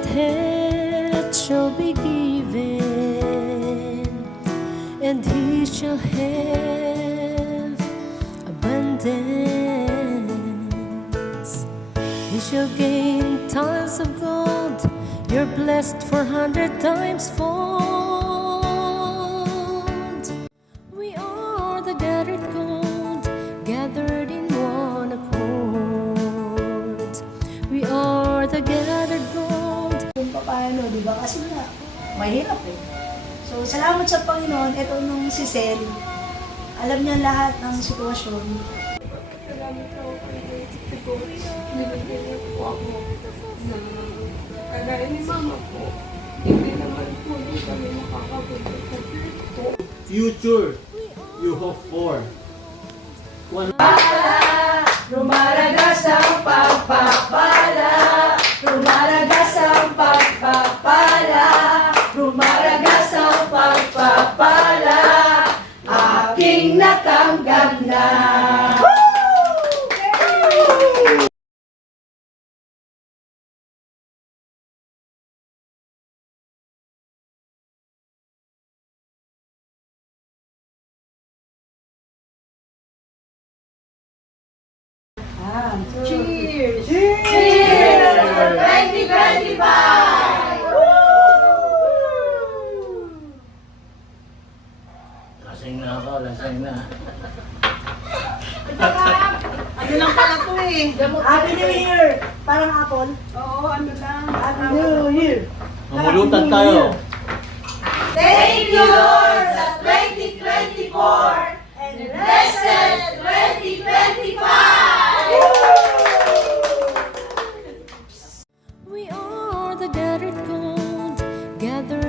Godhead shall be given, and he shall have abundance. He shall gain tons of gold. You're blessed 400 times fold. We are the gathered gold, gathered in one accord. We are the gathered gold. Kung paano, di ba? Kasi na, mahirap eh. So, salamat sa Panginoon. Ito nung si Sel, alam niya lahat ng sitwasyon. Salamat ako kay Tito. Nilagyan niyo po ako na kagaya ni Mama po. Hindi naman po din kami makakapunta sa Tito. Future, you hope for. One. Lumalagas ang pagpapala, lumalagas ang pagpapala, lumalagas ang pagpapala, aking natanggap na. Cheers! Cheers! For 2025! Lasing na ako, lasing na. Ano lang pala to eh. Happy New Year! Parang apple. Oo, ano lang. Happy New Year! Mamulutan tayo. Thank you, Lord, sa 2024 and blessed 2025! We are the gathered gold, gathered